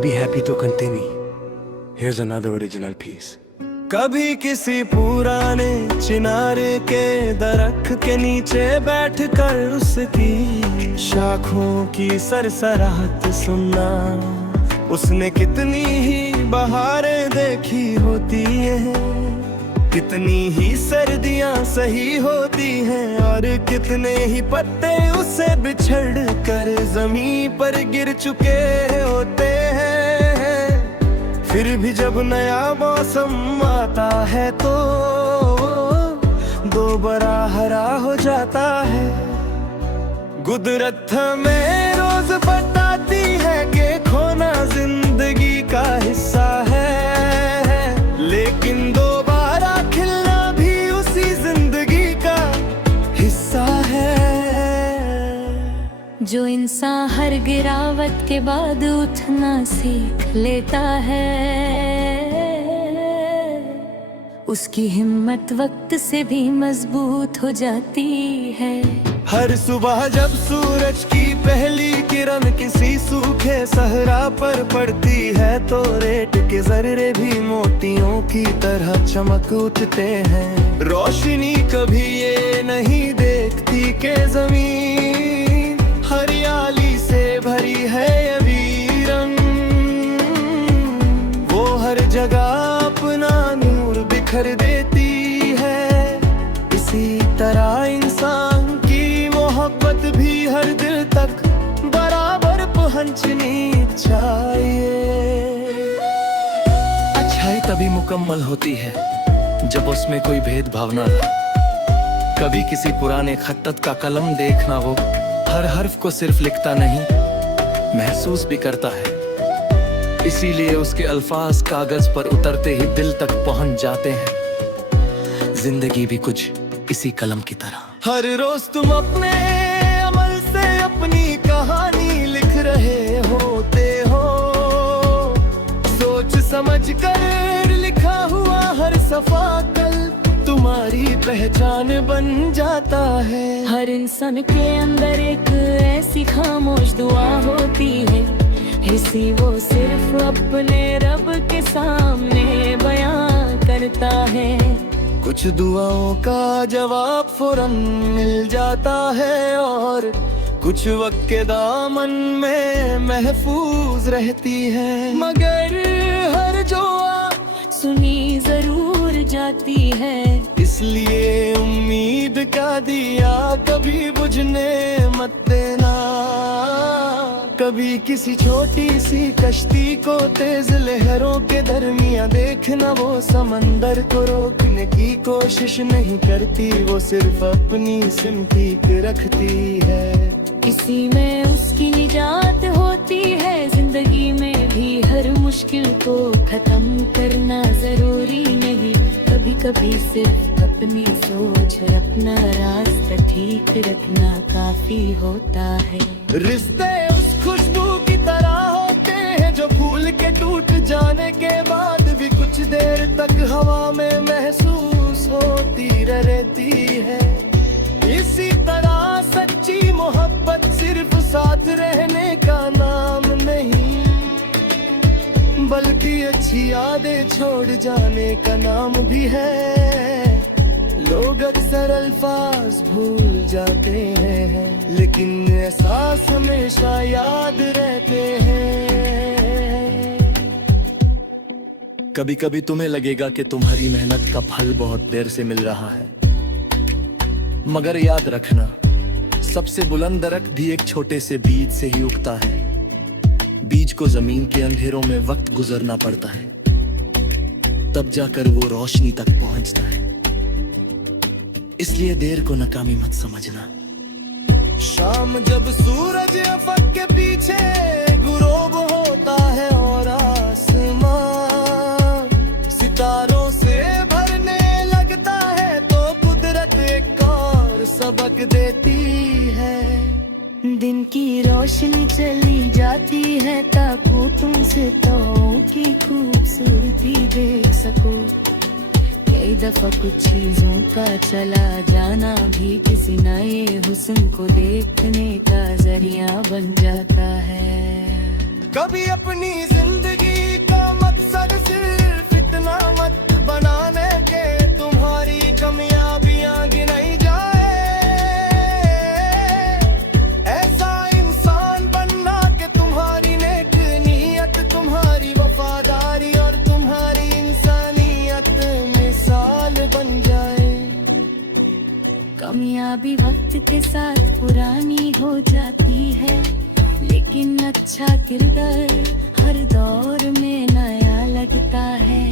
be happy to continue. Here's another original piece. कभी किसी पुराने चिनार के दरख्त के नीचे बैठकर उसकी शाखों की सरसराहट सुनना। उसने कितनी ही बहारें देखी होती हैं, कितनी ही सर्दियां सही होती हैं, और कितने ही पत्ते उसे बिछड़ कर जमीन पर गिर चुके होते हैं। फिर भी जब नया मौसम आता है तो दोबारा हरा हो जाता है। कुदरत हमें रोज बताती है कि खोना जिंदगी का हिस्सा है, लेकिन दोबारा खिलना भी उसी जिंदगी का हिस्सा है। जो इंसान हर गिरावट के बाद उठना सीख लेता है, उसकी हिम्मत वक्त से भी मजबूत हो जाती है। हर सुबह जब सूरज की पहली किरण किसी सूखे सहरा पर पड़ती है तो रेत के जर्रे भी मोतियों की तरह चमक उठते हैं। रोशनी कभी ये नहीं देखती कि जमीन हरियाली से भरी है अभी रंग। वो हर जगह अपना नूर बिखर देती है। इसी तरह इंसान की मोहब्बत भी हर दिल तक बराबर पहुंचनी चाहिए। अच्छाई तभी मुकम्मल होती है जब उसमें कोई भेदभाव ना हो। कभी किसी पुराने खत्तत का कलम देखना, वो हर हर्फ को सिर्फ लिखता नहीं, महसूस भी करता है। इसीलिए उसके अल्फाज कागज पर उतरते ही दिल तक पहुंच जाते हैं। जिंदगी भी कुछ इसी कलम की तरह। हर रोज तुम अपने अमल से अपनी कहानी लिख रहे होते हो। सोच समझ कर लिखा हुआ हर सफा कल तुम्हारी पहचान बन जाता है। हर इंसान के अंदर एक ऐसी खामोश दुआ होती है, इसी वो सिर्फ अपने रब के सामने बयां करता है। कुछ दुआओं का जवाब फौरन मिल जाता है, और कुछ वक्त के दामन में महफूज रहती है। मगर हर दुआ सुनी जरूर जाती है, इसलिए उम्मीद का दिया कभी बुझने मत देना। कभी किसी छोटी सी कश्ती को तेज लहरों के दरमियां देखना, वो समंदर को रोकने की कोशिश नहीं करती, वो सिर्फ अपनी सिमत रखती है। इसी में उसकी निजात होती है। जिंदगी में भी हर मुश्किल को खत्म करना जरूरी नहीं, कभी कभी सिर्फ अपनी सोच और अपना रास्ता ठीक रखना काफी होता है। रिश्ते उस खुशबू की तरह होते हैं जो फूल के टूट जाने के बाद भी कुछ देर तक हवा में महसूस होती रहती है। इसी तरह सच्ची मोहब्बत सिर्फ साथ रहने का नाम नहीं, बल्कि अच्छी यादें छोड़ जाने का नाम भी है। लोग अक्सर अल्फाज भूल जाते हैं, लेकिन एहसास हमेशा याद रहते हैं। कभी कभी तुम्हें लगेगा कि तुम्हारी मेहनत का फल बहुत देर से मिल रहा है, मगर याद रखना, सबसे बुलंद दरख्त भी एक छोटे से बीज से ही उगता है। बीज को जमीन के अंधेरों में वक्त गुजरना पड़ता है, तब जाकर वो रोशनी तक पहुंचता है। इसलिए देर को नाकामी मत समझना। शाम जब सूरज अफक के पीछे गुरूब होता है और आसमां सितारों से भरने लगता है, तो कुदरत एक और सबक देती है। दिन की रोशनी चली जाती है ताकि तुम सितारों की खूबसूरती देख सको। कई दफा कुछ चीजों का चला जाना भी किसी नए हुस्न को देखने का जरिया बन जाता है। कभी अपनी जिंदगी का मकसद सिर्फ इतना मत बनाने के तुम्हारी कामयाबियां गिनाई जाए। ऐसा इंसान बनना कि तुम्हारी नेक नीयत, तुम्हारी वफादारी और तुम्हारी इंसानियत मिसाल बन जाए। कामयाबी वक्त के साथ पुरानी हो जाती है, लेकिन अच्छा किरदार हर दौर में नया लगता है।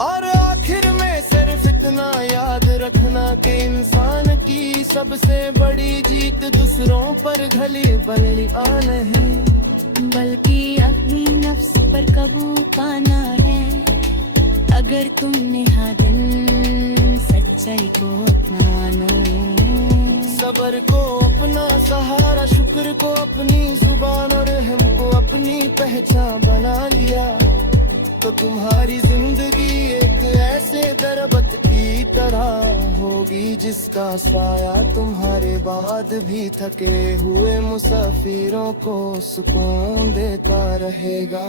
और आखिर में सिर्फ इतना याद रखना कि इंसान की सबसे बड़ी जीत दूसरों पर घली बली आ नहीं, बल्कि अपनी नफ्स पर काबू पाना है। अगर तुमने हर दिन सच्चाई को अपनाना, सबर को अपना सहारा, शुक्र को अपनी जुबान और रहम को अपनी पहचान बना लिया, तो तुम्हारी जिंदगी एक ऐसे दरबत की तरह होगी जिसका साया तुम्हारे बाद भी थके हुए मुसाफिरों को सुकून देता रहेगा।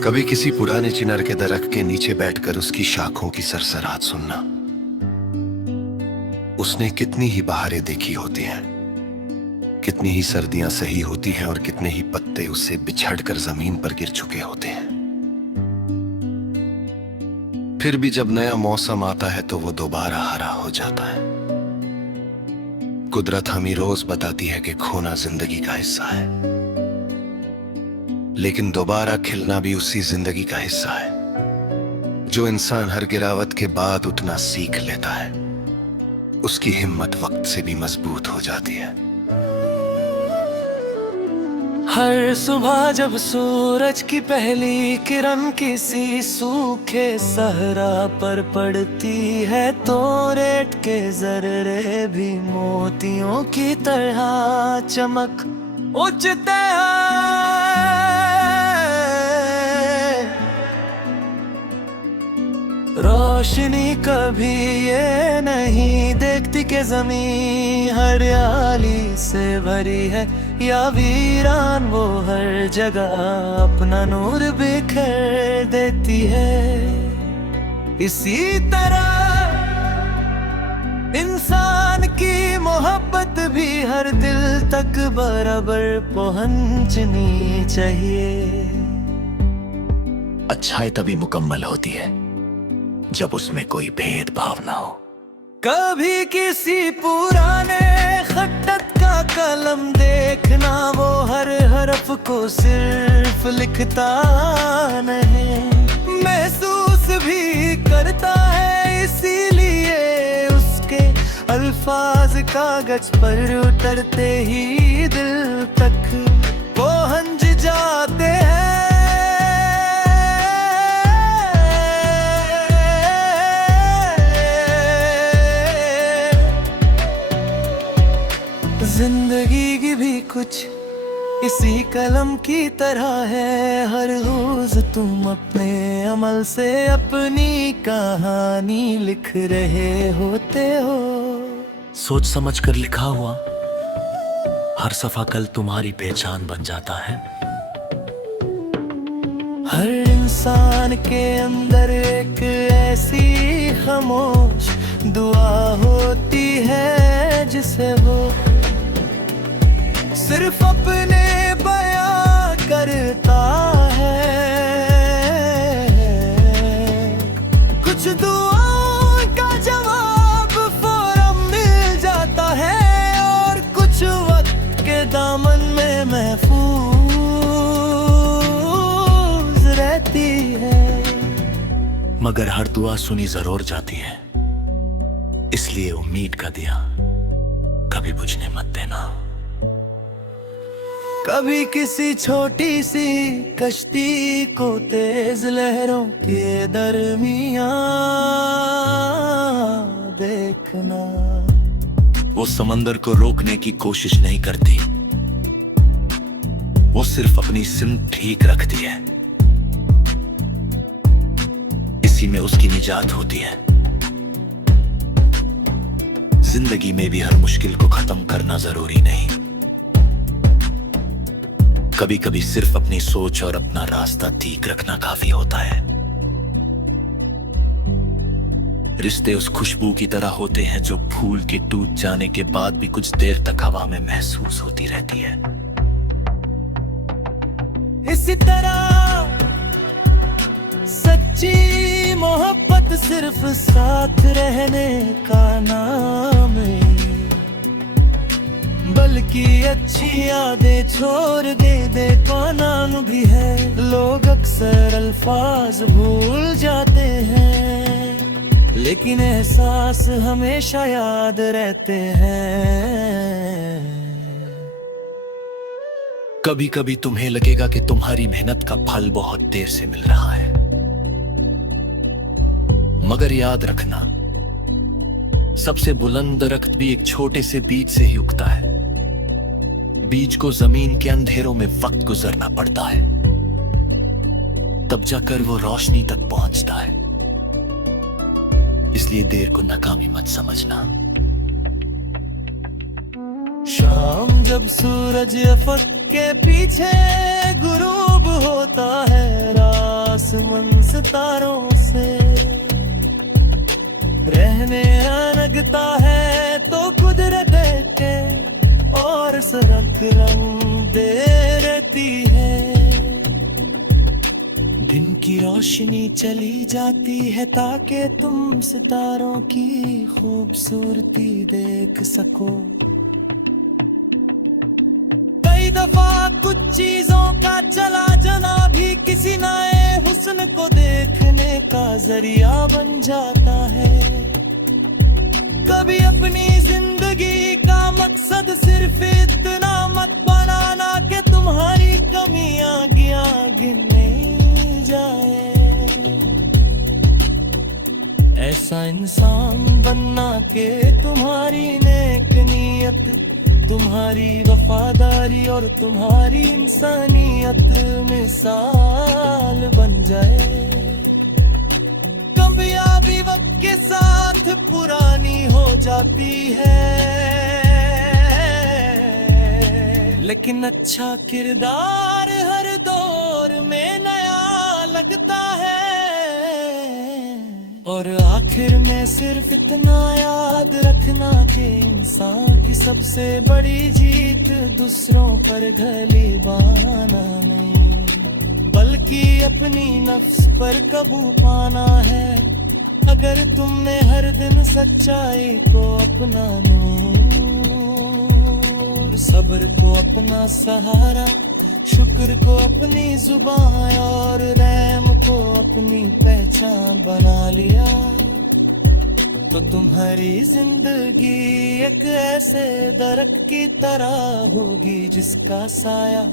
कभी किसी पुराने चिनार के दरख्त के नीचे बैठकर उसकी शाखों की सरसराहट सुनना। उसने कितनी ही बहारें देखी होती हैं, कितनी ही सर्दियां सही होती हैं और कितने ही पत्ते उससे बिछड़कर जमीन पर गिर चुके होते हैं। फिर भी जब नया मौसम आता है तो वो दोबारा हरा हो जाता है। कुदरत हमें रोज बताती है कि खोना जिंदगी का हिस्सा है, लेकिन दोबारा खिलना भी उसी जिंदगी का हिस्सा है। जो इंसान हर गिरावट के बाद उठना सीख लेता है, उसकी हिम्मत वक्त से भी मजबूत हो जाती है। हर सुबह जब सूरज की पहली किरण किसी सूखे सहरा पर पड़ती है, तो रेत के जर्रे भी मोतियों की तरह चमक उठते हैं। रोशनी कभी ये नहीं देखती कि जमीन हरियाली से भरी है या वीरान वो हर जगह अपना नूर बिखेर देती है। इसी तरह इंसान की मोहब्बत भी हर दिल तक बराबर पहुंचनी चाहिए। अच्छाई तभी मुकम्मल होती है जब उसमें कोई भेदभाव ना हो। कभी किसी पुराने खट्टत का कलम देखना, वो हर हरफ को सिर्फ लिखता नहीं, महसूस भी करता है। इसीलिए उसके अल्फाज कागज पर उतरते ही दिल तक पहुंच जाते हैं। जिंदगी की भी कुछ इसी कलम की तरह है। हर रोज तुम अपने अमल से अपनी कहानी लिख रहे होते हो। सोच समझ कर लिखा हुआ हर सफा कल तुम्हारी पहचान बन जाता है। हर इंसान के अंदर एक ऐसी खामोश दुआ होती है जिसे वो सिर्फ अपने बयां करता है। कुछ दुआओं का जवाब फौरन मिल जाता है और कुछ वक्त के दामन में महफूज रहती है। मगर हर दुआ सुनी जरूर जाती है, इसलिए उम्मीद का दिया कभी बुझने मत देना। कभी किसी छोटी सी कश्ती को तेज लहरों के दरमियां देखना। वो समंदर को रोकने की कोशिश नहीं करती, वो सिर्फ अपनी सिमत ठीक रखती है। इसी में उसकी निजात होती है। जिंदगी में भी हर मुश्किल को खत्म करना जरूरी नहीं। कभी कभी सिर्फ अपनी सोच और अपना रास्ता ठीक रखना काफी होता है। रिश्ते उस खुशबू की तरह होते हैं जो फूल के टूट जाने के बाद भी कुछ देर तक हवा में महसूस होती रहती है। इसी तरह सच्ची मोहब्बत सिर्फ साथ रहने का नाम है, बल्कि अच्छी यादें छोड़ दे का नाम भी है। लोग अक्सर अल्फाज भूल जाते हैं, लेकिन एहसास हमेशा याद रहते हैं। कभी कभी तुम्हें लगेगा कि तुम्हारी मेहनत का फल बहुत देर से मिल रहा है, मगर याद रखना, सबसे बुलंद दरख्त भी एक छोटे से बीज से ही उगता है। बीज को जमीन के अंधेरों में वक्त गुजरना पड़ता है, तब जाकर वो रोशनी तक पहुंचता है। इसलिए देर को नाकामी मत समझना। शाम जब सूरज अफक के पीछे गुरूब होता है, आसमान सितारों से रहने लगता है, तो कुदरत के और सरक रंग दे रहती है। दिन की रोशनी चली जाती है ताकि तुम सितारों की खूबसूरती देख सको। कई दफा कुछ चीजों का चला जाना भी किसी नए हुस्न को देखने का जरिया बन जाता है। कभी अपनी जिंदगी का मकसद सिर्फ इतना मत बनाना कि तुम्हारी कमियां गिने जाए। ऐसा इंसान बनना कि तुम्हारी नेक नीयत, तुम्हारी वफादारी और तुम्हारी इंसानियत मिसाल बन जाए। कामयाबी वक्त के साथ पुरानी हो जाती है, लेकिन अच्छा किरदार हर दौर में नया लगता है। और आखिर में सिर्फ इतना याद रखना कि इंसान की सबसे बड़ी जीत दूसरों पर घलीबाना नहीं, बल्कि अपनी नफ्स पर काबू पाना है। अगर तुमने हर दिन सच्चाई को अपना नूर, सब्र को अपना सहारा, शुक्र को अपनी जुबान और रहम को अपनी पहचान बना लिया, तो तुम्हारी जिंदगी एक ऐसे दरख्त की तरह होगी जिसका साया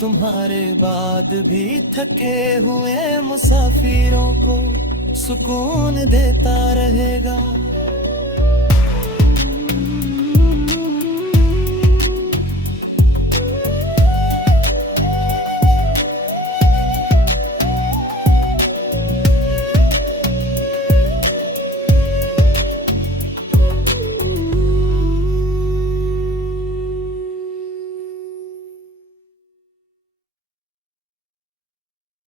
तुम्हारे बाद भी थके हुए मुसाफिरों को सुकून देता रहेगा।